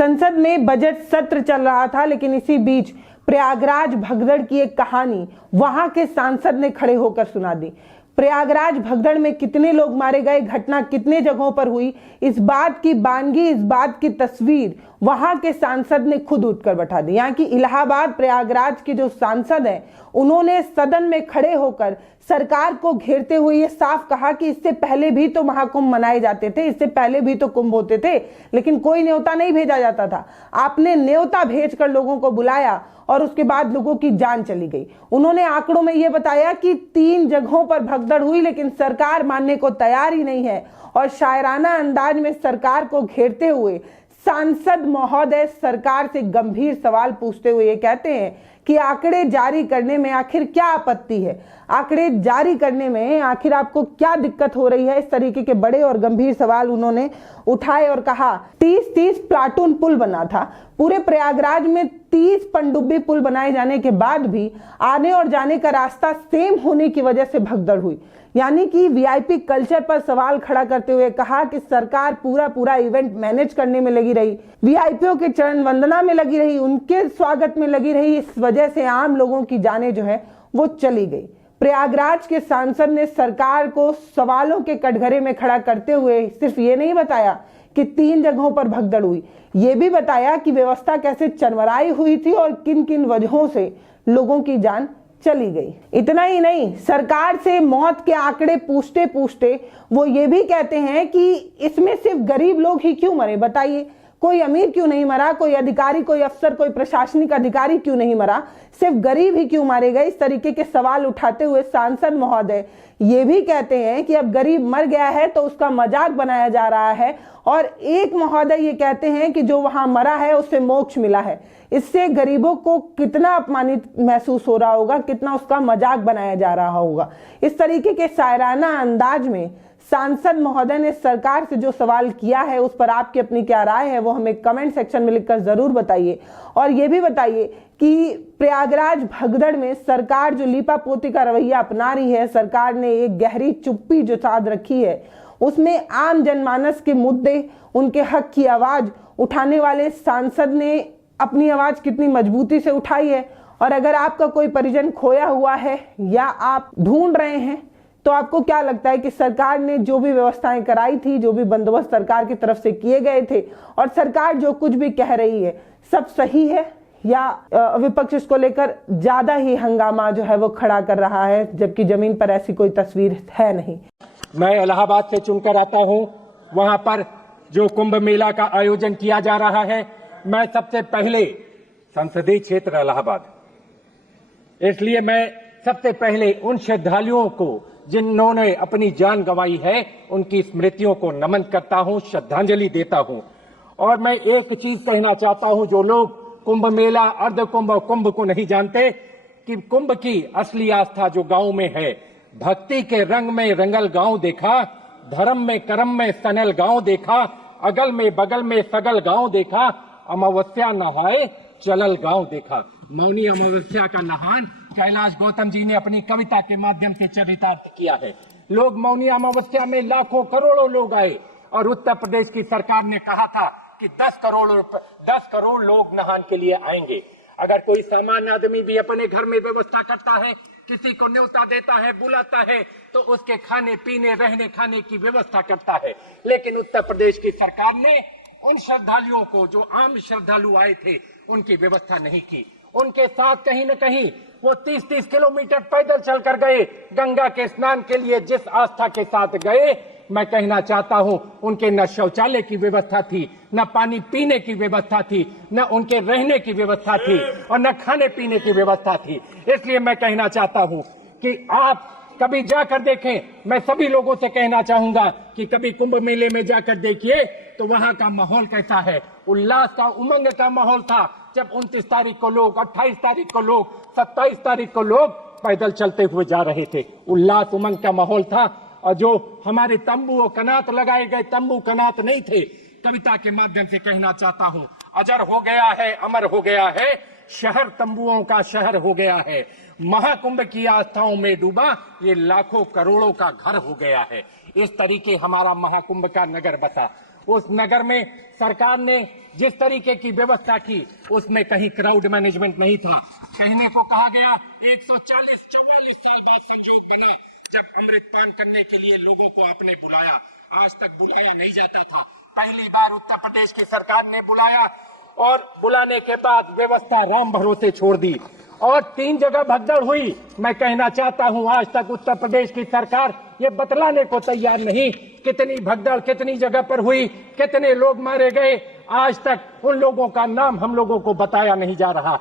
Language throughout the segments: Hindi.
संसद में बजट सत्र चल रहा था, लेकिन इसी बीच प्रयागराज भगदड़ की एक कहानी वहां के सांसद ने खड़े होकर सुना दी। प्रयागराज भगदड़ में कितने लोग मारे गए, घटना कितने जगहों पर हुई, इस बात की बानगी, इस बात की तस्वीर वहां के सांसद ने खुद उठकर बैठा दी। यहाँ की इलाहाबाद प्रयागराज के जो सांसद हैं, उन्होंने सदन में खड़े होकर सरकार को घेरते हुए ये साफ कहा कि इससे पहले भी तो महाकुंभ मनाए जाते थे, इससे पहले भी तो कुंभ होते थे, लेकिन कोई न्योता नहीं भेजा जाता था। आपने न्योता भेजकर लोगों को बुलाया और उसके बाद लोगों की जान चली गई। उन्होंने आंकड़ों में यह बताया कि 3 जगहों पर भगदड़ हुई, लेकिन सरकार मानने को तैयार ही नहीं है। और शायराना अंदाज में सरकार को घेरते हुए सांसद महोदय सरकार से गंभीर सवाल पूछते हुए ये कहते हैं कि आंकड़े जारी करने में आखिर क्या आपत्ति है, आंकड़े जारी करने में आखिर आपको क्या दिक्कत हो रही है। इस तरीके के बड़े और गंभीर सवाल उन्होंने उठाए और कहा 30 प्लाटून पुल बना था। पूरे प्रयागराज में 30 पनडुब्बी पुल बनाए जाने के बाद भी आने और जाने का रास्ता सेम होने की वजह से भगदड़ हुई। यानी कि वीआईपी कल्चर पर सवाल खड़ा करते हुए कहा कि सरकार पूरा इवेंट मैनेज करने में लगी रही, वीआईपीओ के चरण वंदना में लगी रही, उनके स्वागत में लगी रही, इस वजह से आम लोगों की जानें जो है वो चली गई। प्रयागराज के सांसद ने सरकार को सवालों के कटघरे में खड़ा करते हुए सिर्फ ये नहीं बताया कि 3 जगहों पर भगदड़ हुई, ये भी बताया कि व्यवस्था कैसे चरमराई हुई थी और किन किन वजहों से लोगों की जान चली गई। इतना ही नहीं, सरकार से मौत के आंकड़े पूछते पूछते वो ये भी कहते हैं कि इसमें सिर्फ गरीब लोग ही क्यों मरे, बताइए, कोई अमीर क्यों नहीं मरा, कोई अधिकारी, कोई अफसर, कोई प्रशासनिक अधिकारी क्यों नहीं मरा, सिर्फ गरीब ही क्यों मारे गए। इस तरीके के सवाल उठाते हुए सांसद महोदय ये भी कहते हैं कि अब गरीब मर गया है तो उसका मजाक बनाया जा रहा है। और एक महोदय ये कहते हैं कि जो वहां मरा है उससे मोक्ष मिला है। इससे गरीबों को कितना अपमानित महसूस हो रहा होगा, कितना उसका मजाक बनाया जा रहा होगा। इस तरीके के शायराना अंदाज में सांसद महोदय ने सरकार से जो सवाल किया है उस पर आपकी अपनी क्या राय है वो हमें कमेंट सेक्शन में लिखकर जरूर बताइए। और ये भी बताइए कि प्रयागराज भगदड़ में सरकार जो लीपापोती का रवैया अपना रही है, सरकार ने एक गहरी चुप्पी जो साध रखी है, उसमें आम जनमानस के मुद्दे, उनके हक की आवाज उठाने वाले सांसद ने अपनी आवाज कितनी मजबूती से उठाई है। और अगर आपका कोई परिजन खोया हुआ है या आप ढूंढ रहे हैं तो आपको क्या लगता है कि सरकार ने जो भी व्यवस्थाएं कराई थी, जो भी बंदोबस्त सरकार की तरफ से किए गए थे और सरकार जो कुछ भी कह रही है, सब सही है या विपक्ष इसको लेकर ज्यादा ही हंगामा जो है वो खड़ा कर रहा है, जबकि जमीन पर ऐसी कोई तस्वीर है नहीं। मैं इलाहाबाद से चुनकर आता हूं, वहां पर जो कुंभ मेला का आयोजन किया जा रहा है, मैं सबसे पहले संसदीय क्षेत्र इलाहाबाद, इसलिए मैं सबसे पहले उन श्रद्धालुओं को जिन्होंने अपनी जान गंवाई है उनकी स्मृतियों को नमन करता हूं, श्रद्धांजलि देता हूं। और मैं एक चीज कहना चाहता हूं, जो लोग कुंभ मेला, अर्ध कुंभ और कुंभ को नहीं जानते, कि कुंभ की असली आस्था जो गांव में है, भक्ति के रंग में रंगल गांव देखा, धर्म में कर्म में सनल गांव देखा, अगल में बगल में सगल गांव देखा, अमावस्या नहाए चलल गांव देखा। मौनी अमावस्या का नहान कैलाश गौतम जी ने अपनी कविता के माध्यम से चरितार्थ किया है। लोग मौनी अमावस्या में लाखों करोड़ों लोग आए और उत्तर प्रदेश की सरकार ने कहा था कि 10 करोड़ लोग नहान के लिए आएंगे। अगर कोई सामान्य आदमी भी अपने घर में व्यवस्था करता है, किसी को न्योता देता है, बुलाता है, तो उसके खाने पीने, रहने खाने की व्यवस्था करता है। लेकिन उत्तर प्रदेश की सरकार ने उन श्रद्धालुओं को, जो आम श्रद्धालु आए थे, उनकी व्यवस्था नहीं की। उनके साथ कहीं न कहीं वो 30-30 किलोमीटर पैदल चलकर गए गंगा के स्नान के लिए। जिस आस्था के साथ गए, मैं कहना चाहता हूं, उनके न शौचालय की व्यवस्था थी, न पानी पीने की व्यवस्था थी, न उनके रहने की व्यवस्था थी और न खाने पीने की व्यवस्था थी। इसलिए मैं कहना चाहता हूं कि आप कभी जाकर देखें। मैं सभी लोगों से कहना चाहूंगा कि कभी कुंभ मेले में जाकर देखिए तो वहां का माहौल कैसा है। उल्लास का, उमंग का माहौल था जब 29 तारीख को लोग, 28 तारीख को लोग, 27 तारीख को लोग पैदल चलते हुए जा रहे थे। उल्लास उमंग का माहौल था। और जो हमारे तंबू और कनात लगाए गए, तंबू कनात नहीं थे। कविता के माध्यम से कहना चाहता हूं, अजर हो गया है, अमर हो गया है, शहर तंबुओं का शहर हो गया है। महाकुंभ की आस्थाओं में डूबा ये लाखों करोड़ों का घर हो गया है। इस तरीके हमारा महाकुंभ का नगर बसा। उस नगर में सरकार ने जिस तरीके की व्यवस्था की उसमें कहीं क्राउड मैनेजमेंट नहीं था। कहने को कहा गया 144 साल बाद संयोग बना जब अमृतपान करने के लिए लोगों को आपने बुलाया। आज तक बुलाया नहीं जाता था, पहली बार उत्तर प्रदेश की सरकार ने बुलाया और बुलाने के बाद व्यवस्था राम भरोसे छोड़ दी और 3 जगह भगदड़ हुई। मैं कहना चाहता हूं आज तक उत्तर प्रदेश की सरकार ये बतलाने को तैयार नहीं कितनी भगदड़ कितनी जगह पर हुई, कितने लोग मारे गए। आज तक उन लोगों का नाम हम लोगों को बताया नहीं जा रहा।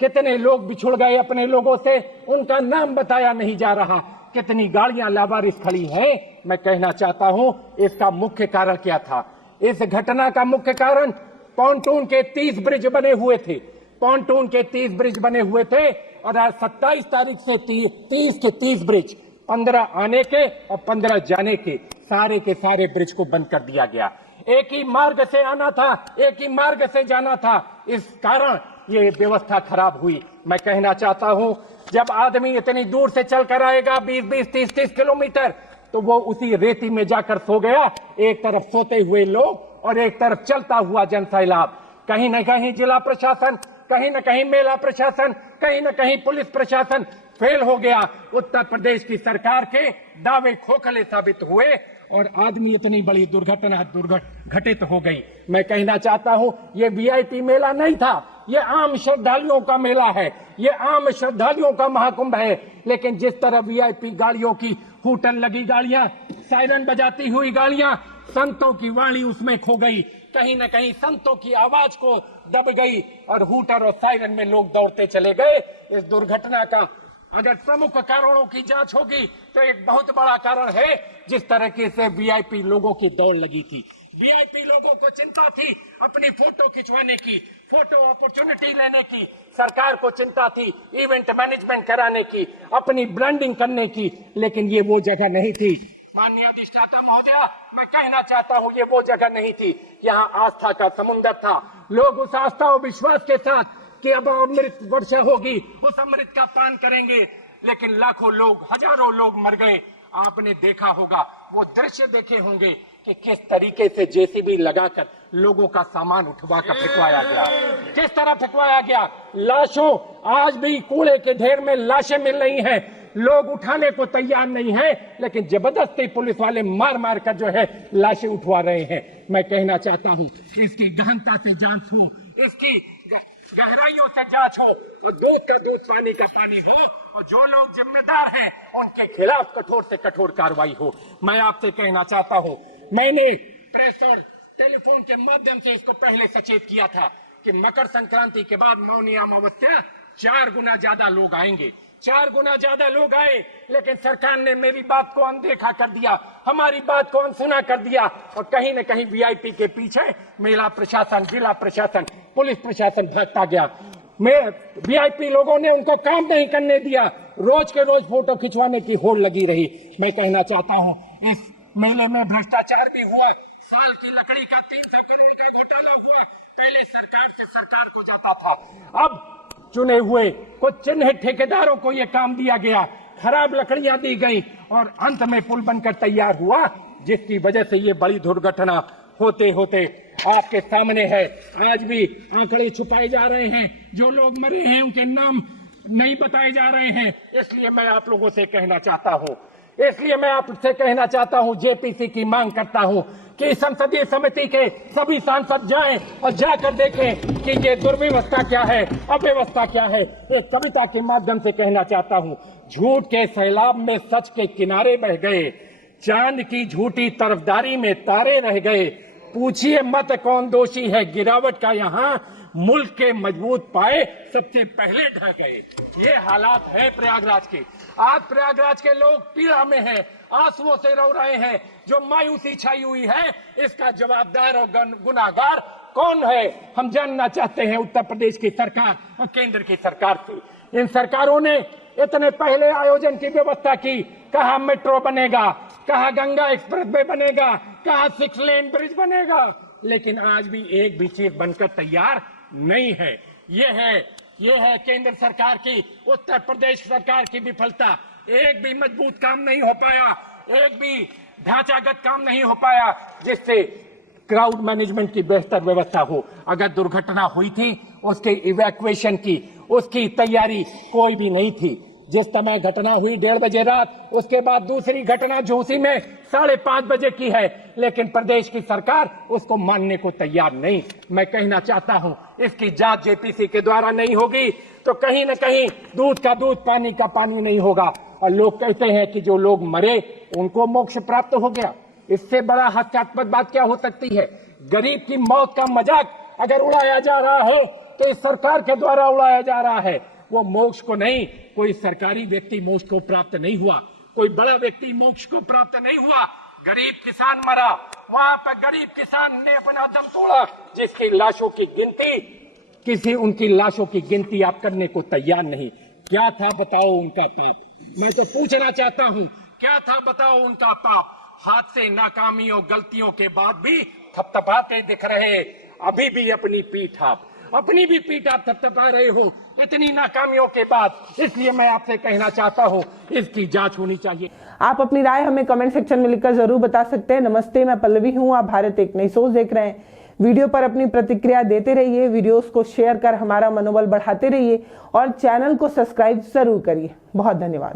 कितने लोग बिछुड़ गए अपने लोगों से, उनका नाम बताया नहीं जा रहा। कितनी गाड़ियां लावारिस खड़ी हैं। मैं कहना चाहता हूं इसका मुख्य कारण क्या था। इस घटना का मुख्य कारण पॉन्टून के 30 ब्रिज बने हुए थे। पॉन्टून के 30 ब्रिज बने हुए थे और आज 27 तारीख से 30 के 30 ब्रिज, 15 आने के और 15 जाने के सारे ब्रिज को बंद कर दिया गया। एक ही मार्ग से आना था, एक ही मार्ग से जाना था, इस कारण ये व्यवस्था खराब हुई। मैं कहना चाहता हूं जब आदमी इतनी दूर से चलकर आएगा 20-20, 30-30 किलोमीटर, तो वो उसी रेती में जाकर सो गया। एक तरफ सोते हुए लोग और एक तरफ चलता हुआ जनसैलाब। कहीं न कहीं जिला प्रशासन, कहीं न कहीं मेला प्रशासन, कहीं न कहीं पुलिस प्रशासन फेल हो गया। उत्तर प्रदेश की सरकार के दावे खोखले साबित हुए और आदमी इतनी बड़ी दुर्घटना घटित हो गई। मैं कहना चाहता हूं ये वीआईपी मेला नहीं था, ये आम श्रद्धालुओं का मेला है, ये आम श्रद्धालुओं का महाकुंभ है। लेकिन जिस तरह वीआईपी गाड़ियों की हूटन लगी गाड़ियां, सायरन बजाती हुई गाड़ियां, संतों की वाणी उसमें खो गई। कहीं न कहीं संतों की आवाज को दब गई और हूटर और सायरन में लोग दौड़ते चले गए। इस दुर्घटना का अगर प्रमुख कारणों की जांच होगी तो एक बहुत बड़ा कारण है जिस तरीके से वीआईपी लोगों की दौड़ लगी थी। वीआईपी लोगों को चिंता थी अपनी फोटो खिंचवाने की, फोटो अपॉर्चुनिटी लेने की। सरकार को चिंता थी इवेंट मैनेजमेंट कराने की, अपनी ब्रांडिंग करने की, लेकिन ये वो जगह नहीं थी। माननीय अधिष्ठाता महोदया, मैं कहना चाहता हूँ ये वो जगह नहीं थी। यहाँ आस्था का समुद्र था। लोग उस आस्था और विश्वास के साथ कि अब अमृत वर्षा होगी, उस अमृत का पान करेंगे, लेकिन लाखों लोग, हजारों लोग मर गए। आपने देखा होगा, वो दृश्य देखे होंगे कि किस तरीके से जेसीबी लगाकर लोगों का सामान उठवाकर फेंकवाया गया, किस तरह फेंकवाया गया। लाशों, आज भी कूड़े के ढेर में लाशें मिल रही हैं, लोग उठाने को तैयार नहीं है, लेकिन जबरदस्ती पुलिस वाले मार मार कर जो है लाशें उठवा रहे हैं। मैं कहना चाहता हूं इसकी गहनता से जांच हो, इसकी गहराइयों से जांच हो और दूध का दूध पानी का पानी हो और जो लोग जिम्मेदार हैं उनके खिलाफ कठोर से कठोर कार्रवाई हो। मैं आपसे कहना चाहता हूं, मैंने प्रेस और टेलीफोन के माध्यम से इसको पहले सचेत किया था कि मकर संक्रांति के बाद मौनी अमावस्या 4 गुना ज्यादा लोग आएंगे। 4 गुना ज्यादा लोग आए, लेकिन सरकार ने मेरी बात को अनदेखा कर दिया, हमारी बात को अनसुना कर दिया और कहीं न कहीं वीआईपी के पीछे मेला प्रशासन, जिला प्रशासन, पुलिस प्रशासन भागता गया। वीआईपी लोगों ने उनको काम नहीं करने दिया, रोज के रोज फोटो खिंचवाने की होड़ लगी रही। मैं कहना चाहता हूं इस मेले में भ्रष्टाचार भी हुआ। साल की लकड़ी का 300 करोड़ का घोटाला हुआ। पहले सरकार से सरकार को जाता था, अब चुने हुए कुछ चिन्हित ठेकेदारों को यह काम दिया गया, खराब लकड़ियां दी गई और अंत में पुल बनकर तैयार हुआ, जिसकी वजह से ये बड़ी दुर्घटना होते होते आपके सामने है। आज भी आंकड़े छुपाए जा रहे हैं, जो लोग मरे हैं उनके नाम नहीं बताए जा रहे हैं। इसलिए मैं आप लोगों से कहना चाहता हूं, इसलिए मैं आपसे कहना चाहता हूं, जेपीसी की मांग करता हूं कि संसदीय समिति के सभी सांसद जाएं और जाकर देखें कि ये दुर्व्यवस्था क्या है, अव्यवस्था क्या है। एक कविता के माध्यम से कहना चाहता हूं, झूठ के सैलाब में सच के किनारे बह गए, चांद की झूठी तरफदारी में तारे रह गए, पूछिए मत कौन दोषी है गिरावट का, यहाँ मुल्क के मजबूत पाए सबसे पहले ढह गए। ये हालात है प्रयागराज के। आज प्रयागराज के लोग पीड़ा में हैं, आंसुओं से रो रहे हैं। जो मायूसी छाई हुई है, इसका जवाबदार और गुनाहगार कौन है, हम जानना चाहते हैं उत्तर प्रदेश की सरकार और केंद्र की सरकार से। इन सरकारों ने इतने पहले आयोजन की व्यवस्था की, कहा मेट्रो बनेगा, कहा गंगा एक्सप्रेस वे बनेगा, कहा 6 लेन ब्रिज बनेगा, लेकिन आज भी एक भी चीज बनकर तैयार नहीं है। ये है केंद्र सरकार की, उत्तर प्रदेश सरकार की विफलता। एक भी मजबूत काम नहीं हो पाया, एक भी ढांचागत काम नहीं हो पाया, जिससे क्राउड मैनेजमेंट की बेहतर व्यवस्था हो। अगर दुर्घटना हुई थी, उसके इवैक्यूएशन की, उसकी तैयारी कोई भी नहीं थी। जिस समय घटना हुई 1:30 बजे रात, उसके बाद दूसरी घटना झूसी में 5:30 बजे की है, लेकिन प्रदेश की सरकार उसको मानने को तैयार नहीं। मैं कहना चाहता हूं, इसकी जांच जेपीसी के द्वारा नहीं होगी तो कहीं न कहीं दूध का दूध, पानी का पानी नहीं होगा। और लोग कहते हैं कि जो लोग मरे उनको मोक्ष प्राप्त हो गया। इससे बड़ा हास्यास्पद बात क्या हो सकती है? गरीब की मौत का मजाक अगर उड़ाया जा रहा हो तो इस सरकार के द्वारा उड़ाया जा रहा है। वो मोक्ष को नहीं, कोई सरकारी व्यक्ति मोक्ष को प्राप्त नहीं हुआ, कोई बड़ा व्यक्ति मोक्ष को प्राप्त नहीं हुआ। गरीब किसान मरा, वहां पर गरीब किसान ने अपना दम तोड़ा, जिसकी लाशों की गिनती, उनकी लाशों की गिनती आप करने को तैयार नहीं। क्या था बताओ उनका पाप? मैं तो पूछना चाहता हूं, क्या था बताओ उनका पाप? हादसे, नाकामियों, गलतियों के बाद भी थपथपाते दिख रहे, अभी भी अपनी पीठ आप थपथपा रहे हो इतनी नाकामियों के बाद। इसलिए मैं आपसे कहना चाहता हूं, इसकी जांच होनी चाहिए। आप अपनी राय हमें कमेंट सेक्शन में लिखकर जरूर बता सकते हैं। नमस्ते, मैं पल्लवी हूं, आप भारत एक नई सोच देख रहे हैं। वीडियो पर अपनी प्रतिक्रिया देते रहिए, वीडियोस को शेयर कर हमारा मनोबल बढ़ाते रहिए और चैनल को सब्सक्राइब जरूर करिए। बहुत धन्यवाद।